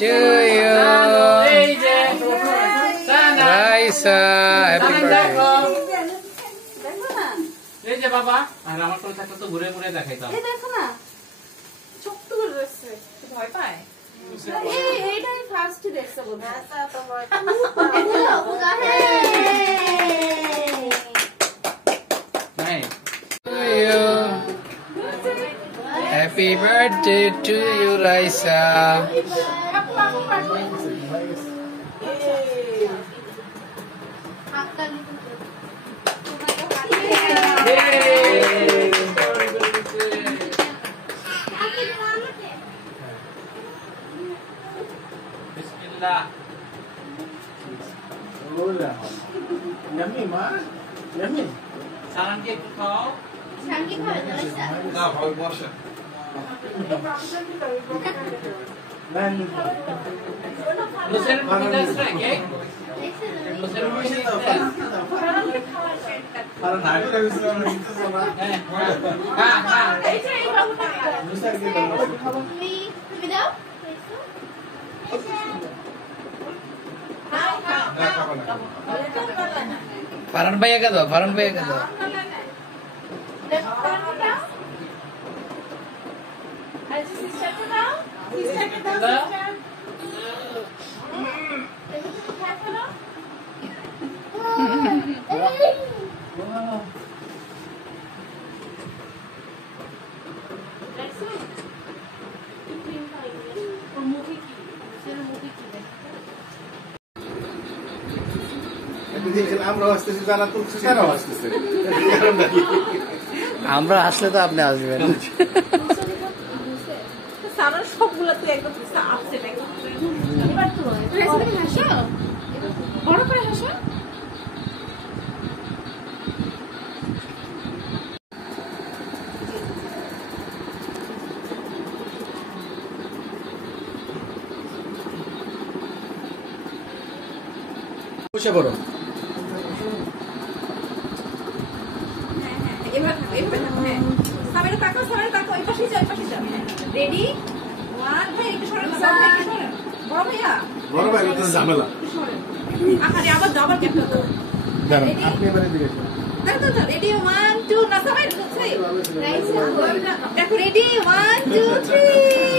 to you. Raisa, happy birthday. এই যে বাবা আর আমার কোলে থাকতে তো ঘুরে ঘুরে দেখাইতাম। এই দেখো না ছোট্ট করে রয়েছে ভয় পায় এইটাই ফার্স্ট দেখছে বলতে আচ্ছা তো ভয় Happy birthday to you, Raisa. Bismillah. Yummy, ma. Yummy. সালাম কি একটু খাও? শান্তি খাবে না ভাই বসে। লুসের মুখে আছে কেক? লুসের মুখে আছে? আর নাকি লাগছিল না কিন্তু সোনা। হ্যাঁ এই যে এই বাবুটা লুসের কি দাও? তুমি দাও Farhan bhaiya ka do, Farhan bhaiya ka do. আমরা আসতেছি যারা তুলছে তারাও আসতেছে আমরা আসলে তো আপনি আসবেন। সারার সবগুলা তো একদম আপসেট একদম এবার তো হাসো বড় করে হাসো বসে পড়ো এবার হ্যাঁ সামনে তাকাও এই পাশে যাও রেডি ওয়ান ভাই একটু সরেন বড় ভাইয়া বড় ভাই তো ঝামেলা আরে আবার ডাবল ক্যাপ দাও দাঁড়ান আপনি এবারে দিকে দাও রেডি 1 2 না সবাই দেখো রেডি 1 2 3